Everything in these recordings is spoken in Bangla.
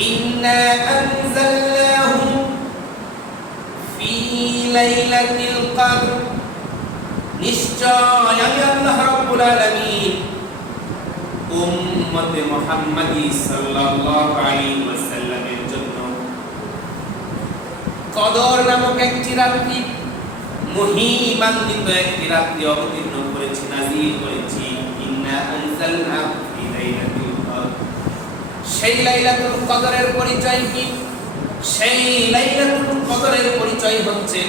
إنا أنزلناه في ليلة القدر নিশ্চয় আমি আল্লাহ রাব্বুল আলামিন উম্মতে মুহাম্মাদি সাল্লাল্লাহু আলাইহি ওয়াসাল্লামের জন্য কদর নামক একটি রাত্রি মহিমান্বিত একটি রাত্রি অবতীর্ণ করেছি নাজিল করেছি ইন্না আনজালনাহু ফি লাইলাতিল কদর সেই লাইলাতুল কদরের পরিচয় কি? সেই লাইলাতুল কদরের পরিচয় হচ্ছে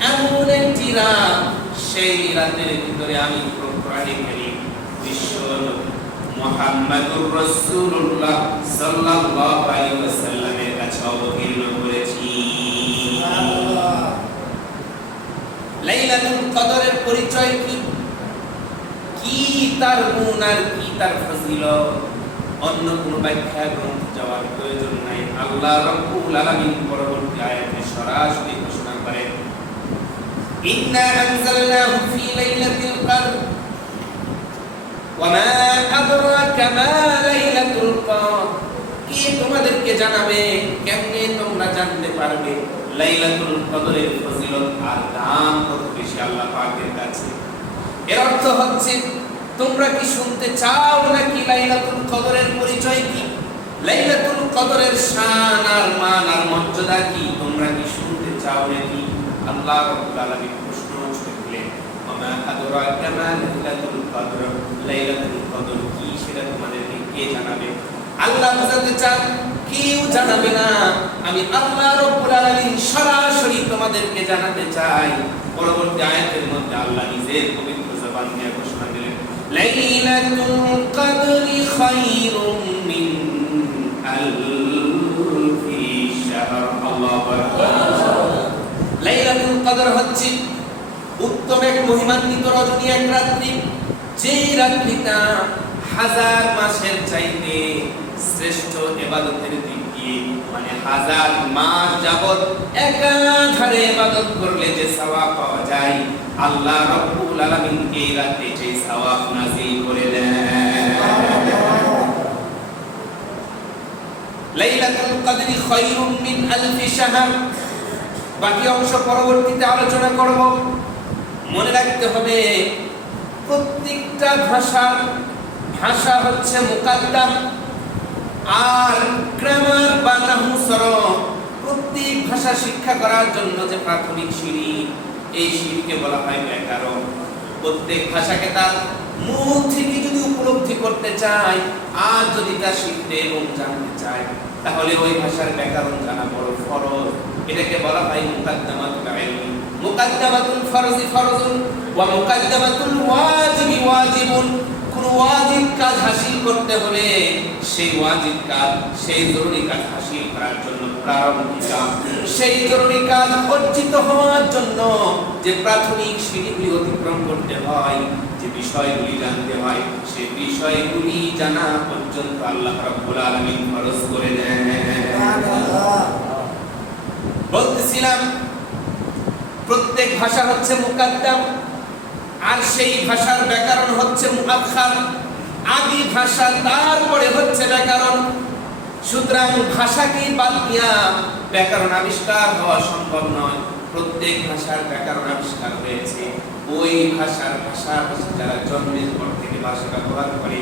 এমন একটি রাত সেই রাতের ভিতরে আমি কোরআনে কারীম বিশ্ব মুহাম্মাদুর রাসূলুল্লাহ সাল্লাল্লাহু আলাইহি ওয়াসাল্লামের কাছে অবতীর্ণ করেছি। লাইলাতুল কদরের পরিচয় কি? কি তার গুণ আর কি তার ফজিলত? অন্য কোন ব্যাখ্যা গ্রন্থ যাওয়ার প্রয়োজন নাই। আল্লাহ রাব্বুল আলামিন পরবর্তী আয়াতে সরাসরি ঘোষণা করেন, ইন্না আনজালনাহু ফি লাইলাতিল কদর ওয়ামা আদরাকা মা লাইলাতুল কদর। কি তোমাদেরকে জানাবে, কেমনে তোমরা জানতে পারবে? লাইলাতুল কদরের ফজিলত আর দাম কত বেশি আল্লাহ পাকের কাছে? এর অর্থ হচ্ছে তোমরা কি শুনতে চাও নাকি লাইলাতুল কদরের পরিচয় কি? লাইলাতুল কদরের শান আর মান আর মর্যাদা কি? তোমরা কি শুনতে চাও নাকি? আল্লাহ রাব্বুল আলামিন প্রশ্ন দিলেন ওমা আদরাকা মা লাইলাতুল কদর? লাইলাতুল কদর কি সেটা তোমাদেরকে কে জানাবে? আল্লাহ বোঝাতে চান, কেউ জানাবে না। আমি আল্লাহ রব্বুল আলামিন সরাসরি তোমাদেরকে জানাতে চাই। পরবর্তী আয়াতের মধ্যে আল্লাহ নিজের পবিত্র জবান দিয়ে ঘোষণা লাইলাতুল কদরি খায়রুম মিন আলফি শাহর আল্লাহু আকবার লাইলাতুল কদর হচ্ছে উত্তম এক মহিমান্বিত রজনী এক রাত্রি, যেই রাত্রিটা হাজার মাসের চাইতে শ্রেষ্ঠ এবাদতের দিক দিয়ে মানে হাজার মাস যাবত একাধারে ইবাদত করলে যে সওয়াব পাওয়া যায় আল্লাহ রাব্বুল আলামিন এই রাতে সেই সওয়াব নাযিল করে দেন লাইলাতুল কদরি খায়রুম মিন আলফি শাহর। বাকি অংশ পরবর্তীতে আলোচনা করব। মনে রাখতে হবে, প্রত্যেকটা ভাষার ভাষা হচ্ছে মুকাদ্দাম। আর গ্রামার বা নাহু সরফ প্রত্যেক ভাষা শিক্ষা করার জন্য যে প্রাথমিক সিঁড়ি এই শিবকে বলা হয় ব্যাকরণ প্রত্যেক ভাষাকে তার মূল থেকে যদি উপলব্ধি করতে চায়, আর যদি তা শিখতে এবং জানতে চায়, তাহলে ওই ভাষার ব্যাকরণ জানা বড় ফরজ। এটাকে বলা হয় মুকাদ্দামাতুল ইলমি। মুকাদ্দামাতুল ফরজি ফরজুন, ওয়া মুকাদ্দামাতুল ওয়াজিবি ওয়াজিবুন। কোন ওয়াজিব কাজ হাসিল করতে হলে সেই ওয়াজিব কাজ, সেই জরুরি কাজ হাসিল করার জন্য সেই জরুরি কাজ অর্জিত হওয়ার জন্য যে প্রাথমিক সিঁড়িগুলি অতিক্রম করতে হয়, যে বিষয়গুলি জানতে হয়, সেই বিষয়গুলি জানা পর্যন্ত আল্লাহ রাব্বুল আলামিন করে দেন। বলতেছিলাম, প্রত্যেক ভাষা হচ্ছে মুকাদ্দাম। আর সেই ভাষার ব্যাকরণ হচ্ছে মুআক্ষার আদি ভাষা, তারপরে হচ্ছে ব্যাকরণ। সুতরাং ভাষাকে বাদ দিয়া ব্যাকরণ আবিষ্কার হওয়া সম্ভব নয়। প্রত্যেক ভাষার ব্যাকরণ আবিষ্কার হয়েছে। ওই ভাষার ভাষা যারা জন্মের পর থেকে ভাষা ব্যবহার করে,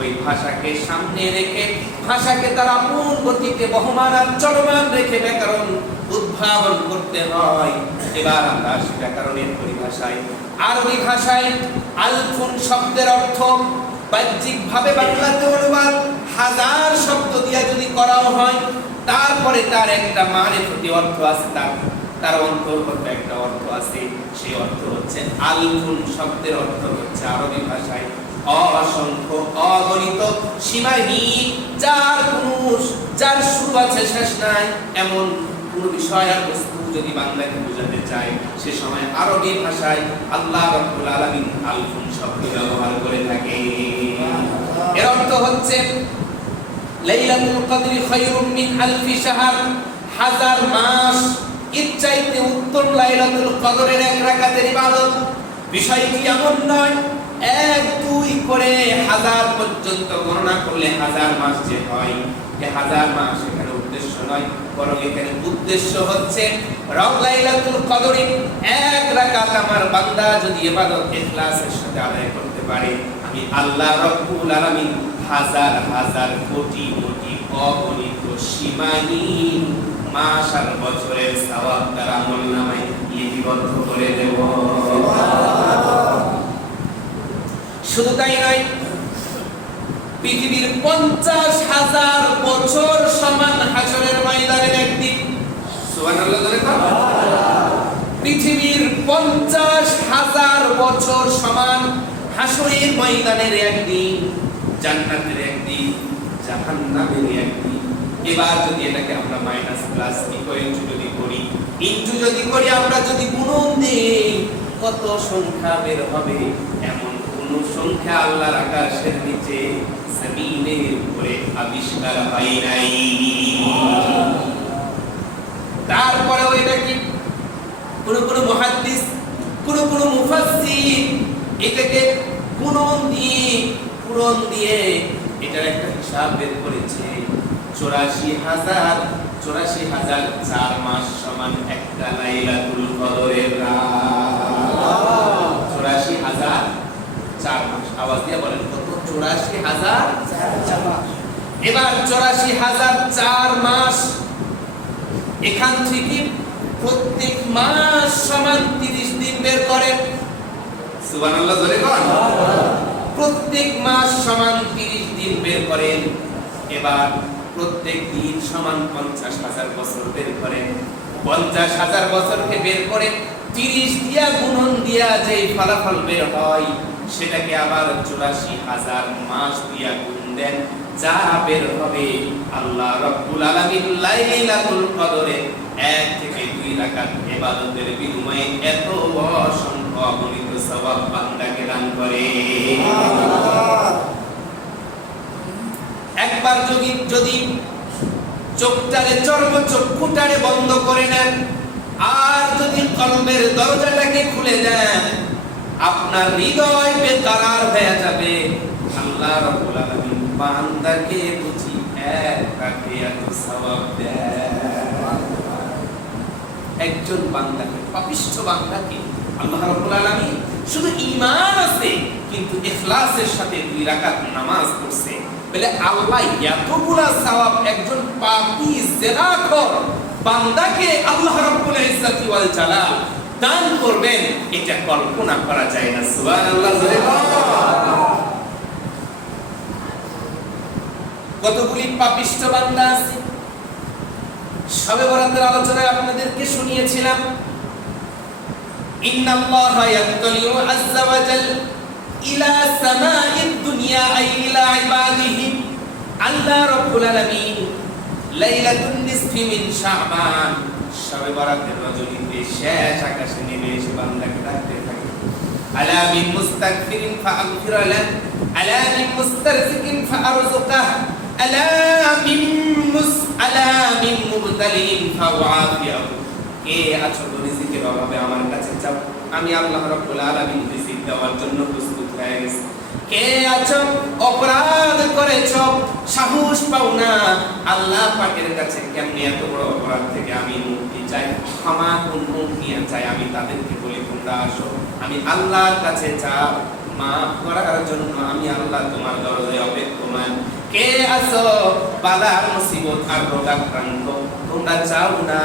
ওই ভাষাকে সামনে রেখে ভাষাকে তারা আপন গতিতে বহমান চলমান রেখে ব্যাকরণ উদ্ভাবন করতে হয়। এবার আমরা আসি ব্যাকরণের পরিভাষায় আরবি ভাষায় আলফুন শব্দের অর্থ বাহ্যিক ভাবে বাংলাতে অনুবাদ, হাজার শব্দ দিয়ে যদি করাও হয়, তারপরে তার একটা মানে প্রতি অর্থ আছে তার তার অন্তর্গত একটা অর্থ আছে, সেই অর্থ হচ্ছে আলফুন শব্দের অর্থ হচ্ছে আরবি ভাষায় অসংখ্য অগণিত সীমাহীন, যার পুরুষ যার শুরু আছে, শেষ নাই। এমন কোন বিষয় আর বস্তু যদি বাংলাকে বোঝাতে চায়, সে সময় আরবি ভাষায় আল্লাহ রাব্বুল আলামিন আলফুন শব্দ ব্যবহার করে থাকে। এর অর্থ হচ্ছে, লাইলাতুল কদরি খায়রুম মিন আলফি শাহর হাজার মাস ইচ্ছাইতে উত্তম লাইলাতুল কদরের এক রাকাতের ইবাদত। বিষয়টি এমন নয়, এক, দুই করে হাজার পর্যন্ত গণনা করলে হাজার মাস যে হয়। এ হাজার মাস এখানে উদ্দেশ্য নয়, বরং এখানে উদ্দেশ্য হচ্ছে রব লাইলাতুল কদরে এক রাকাত আমার বান্দা যদি ইবাদত, ইখলাসের সাথে আদায় করতে পারে, আমি আল্লাহ রব্বুল আলামিন হাজার হাজার কোটি কোটি অগণিত সীমাহীন মাস আর বছরের সওয়াব তার আমল নামায় লিপিবদ্ধ করে দেব শুধু তাই নয়, পৃথিবীর পঞ্চাশ হাজার বছর সমান হাসরের ময়দানের একদিন। পৃথিবীর পঞ্চাশ হাজার বছর সমান হাসরের ময়দানের একদিন জান্নাতের একদিন জাহান্নামের একদিন এবার যদি এটাকে আমরা মাইনাস প্লাস ইকুয়াল যদি করি? ইনটু যদি করি, আমরা যদি গুণন দেই কত সংখ্যা বের হবে? এমন কোন সংখ্যা আল্লাহর আকাশের নিচে জমিনের উপরে আবিষ্কার হয় নাই। তারপরেও এটা কি কোন কোন মুহাদ্দিস, কোন কোন মুফাসসির এটাকে গুণন দিয়ে পূরণ দিয়ে এটার একটা হিসাব বের করেছে। চৌরাশি হাজার চৌরাশি হাজার চার মাস সমান একটা লাইলাতুল কদরের চৌরাশি হাজার চার মাস। আওয়াজ দিয়ে বলেন কত? চৌরাশি হাজার এবার চৌরাশি হাজার চার মাস, এখান থেকে প্রত্যেক মাস সমান তিরিশ দিন বের করেন সুবহানাল্লাহ ধরে কন। প্রত্যেক মাস সমান তিরিশ দিন বের করেন। এবার প্রত্যেক দিন সমান পঞ্চাশ হাজার বছর বের করেন। পঞ্চাশ হাজার বছরকে বের করে তিরিশ দিয়া গুণন দিয়া যে ফলাফল বের হয়, সেটাকে আবার চুরাশি হাজার মাস দিয়া গুণ দেন। যা বের হবে আল্লাহ রব্বুল আলামিন লাইলাতুল কদরে এক থেকে দুই রাকাত ইবাদতের বিনিময়ে এত অসংখ্য অগণিত সওয়াব দান করে। একবার যদি যদি চোখটারে, চর্ম চক্ষুটারে বন্ধ করে নেন, আর যদি কলবের দরজাটাকে খুলে দেন আপনার হৃদয় বেকারার হয়ে যাবে। আল্লাহ রাব্বুল আলামিন বান্দাকে বুঝি এক রাতে এত সওয়াব দেয় একজন বান্দাকে, পাপিষ্ঠ বান্দাকে আল্লাহ রাব্বুল আলামিন শুধু ঈমান আছে, কিন্তু ইখলাসের সাথে দুই রাকাত নামাজ পড়ছে। বলে আল্লাহ সওয়াব একজন জিনাখোর বান্দাকে আল্লাহ রাব্বুল ওয়াল জালাল দান করবেন, এটা কল্পনা করা যায় না। সুবহানাল্লাহ কতগুলি পাপিষ্ট বান্দা আছে? সবে বরাতের আলোচনায় আপনাদেরকে শুনিয়েছিলাম ইন্নাল্লাহা ইয়াত্তালিউ আযজা ওয়া জাল ইলা সামাইদ দুনিয়া আই ইলা ইবাদিহি। আল্লাহ রাব্বুল আলামিন লাইলাতুন নিসফি মিন শাবান। সবে বরাতের রজনীতে শেষ আকাশে নেমে এসে বান্দাকে ডাকতে থাকে। আলা মিন মুস্তাগফিরিন ফাআগফির লাহ। আলা মিন মুস্তারজিকিন ফাআরযুকাহ। আলা মিন মুস, আলা মিন মুবতালিন ফাউআফিয়াহু কে আছো রিজিকের অভাবে আমার আমি আল্লাহ রাব্বুল আলামিন রিজিক দেওয়ার জন্য প্রস্তুত হয়ে গেছি। কে আছো? অপরাধ করেছ? সাহস পাও না? আল্লাহ পাকের কাছে কেমনি এত বড় অপরাধ থেকে আমি মুক্তি চাই? ক্ষমা মুখ নিয়ে চাই আমি তাদেরকে বলি, তোমরা আসো। আমি আল্লাহর কাছে চাও মাফ করার জন্য আমি আল্লাহ তোমার দরজায় অপেক্ষমান। কে আছো? বালার মুসিবত আর রোগাক্রান্ত। তোমরা চাও না?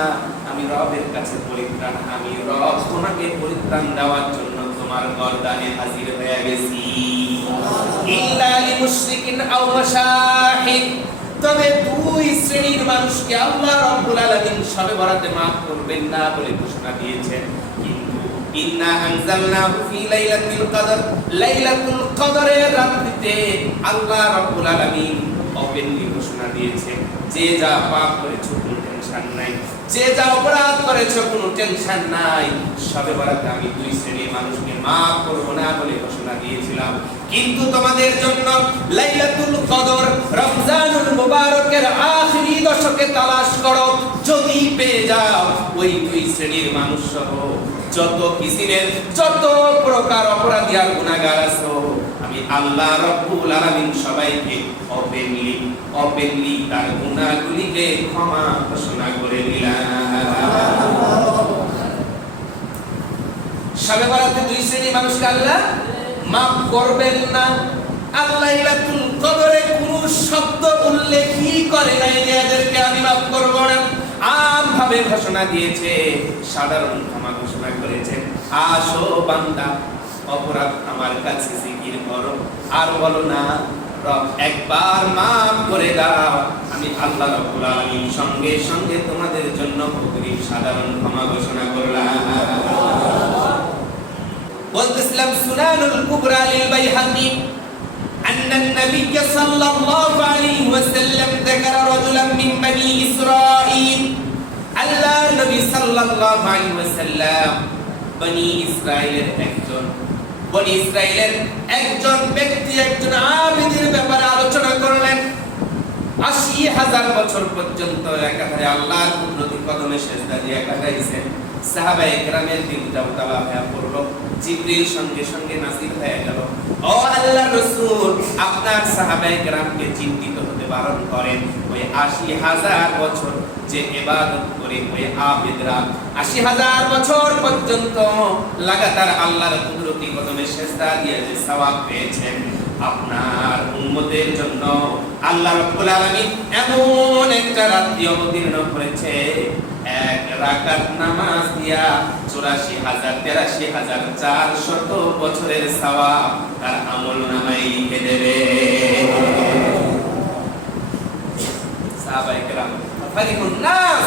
আমি রবের কাছে পরিত্রাণ, আমি রব তোমাকে পরিত্রাণ দেওয়ার জন্য তোমার গর্দানে হাজির হয়ে গেছি। তবে দুই শ্রেণির মানুষকে আল্লাহ রাব্বুল আলামিন সবে বরাতে করবেন না বলে ঘোষণা দিয়েছেন। ইন্না আনজালনাহু ফি কদর। লাইলাতুল কদরের রাত্রিতে আল্লাহ রাব্বুল আলামিন ঘোষণা দিয়েছেন, যে যা পাপ করেছ টেনশন নাই। যে যা অপরাধ করেছ, কোনো টেনশন নাই। সবে বরাতে আমি দুই শ্রেণির মানুষকে maaf করব না বলে ঘোষণা দিয়েছিলাম। কিন্তু তোমাদের জন্য লাইলাতুল কদর, রমজানুল মুবারকের আখিরি দশকে তালাশ করো। যদি পেয়ে যাও ওই দুই শ্রেণির মানুষ সহ যত কিসিমের, যত প্রকার অপরাধী আর গুনাহগার আছো আমি আল্লাহ রব্বুল আলামিন সবাইকে ওপেনলি ওপেনলি তার গুনাহগুলিকে ক্ষমা ঘোষণা করে দিলাম। সবে বরাতে দুই শ্রেণি মানুষকে আল্লাহ মাফ করবেন না। আল্লাহ লাইলাতুল কদরে কোন শব্দ উল্লেখই করে নাই যে এদেরকে আমি মাফ করব না। আম ভাবে ঘোষণা দিয়েছে, সাধারণ ক্ষমা ঘোষণা করেছে। আসো বান্দা অপরাধ আমার কাছে জিকির করো আর বলো না রব একবার মাফ করে দাও আমি আল্লাহ রাব্বুল আলামিন সঙ্গে সঙ্গে তোমাদের জন্য অগ্রিম সাধারণ ক্ষমা ঘোষণা করলাম বলতেছিলাম সুনানুল কুবরা লিল বাইহাকি أن النبي صلى الله عليه وسلم ذكر رجلا من بني إسرائيل আল্লাহ নবী সাল্লাল্লাহু আলাইহি ওয়াসাল্লাম বনি ইসরাইলের একজন বনি ইসরাইলের একজন ব্যক্তি, একজন আবিদের ব্যাপারে আলোচনা করলেন। আশি হাজার বছর পর্যন্ত একাধারে কুদরতি কদমে সাহাবা একরামের হয়ে পড়ল। জিবরিল সঙ্গে সঙ্গে হয়ে গেল। ও আল্লাহর রাসূল, আপনার চিন্তিত হতে বারণ করেন। ওই আশি হাজার বছর যে ইবাদত করে ওই আবিদরা আশি হাজার বছর পর্যন্ত লাগাতার আল্লাহর কুদরতি কদমে সেজদা দিয়ে যে সওয়াব পেয়েছেন আপনার উম্মতের জন্য। আল্লাহ রাব্বুল আলামিন এমন একটা রাত্রি অবতীর্ণ করেছে। এক রাকাত নামাজ দিয়া চুরাশি হাজার, তেরাশি হাজার, চারশত বছরের সওয়াব তার আমল নামাই লিখে দেবে সাহাবায়ে কেরাম ফারিহুন নাস,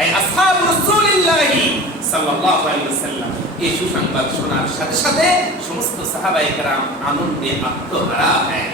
আই আসহাবু রাসূলিল্লাহি সাল্লাল্লাহু আলাইহি ওয়াসাল্লাম। এই সুসংবাদ শোনার সাথে সাথে সমস্ত সাহাবাহিকরা আনন্দে আত্মহারা হয়ে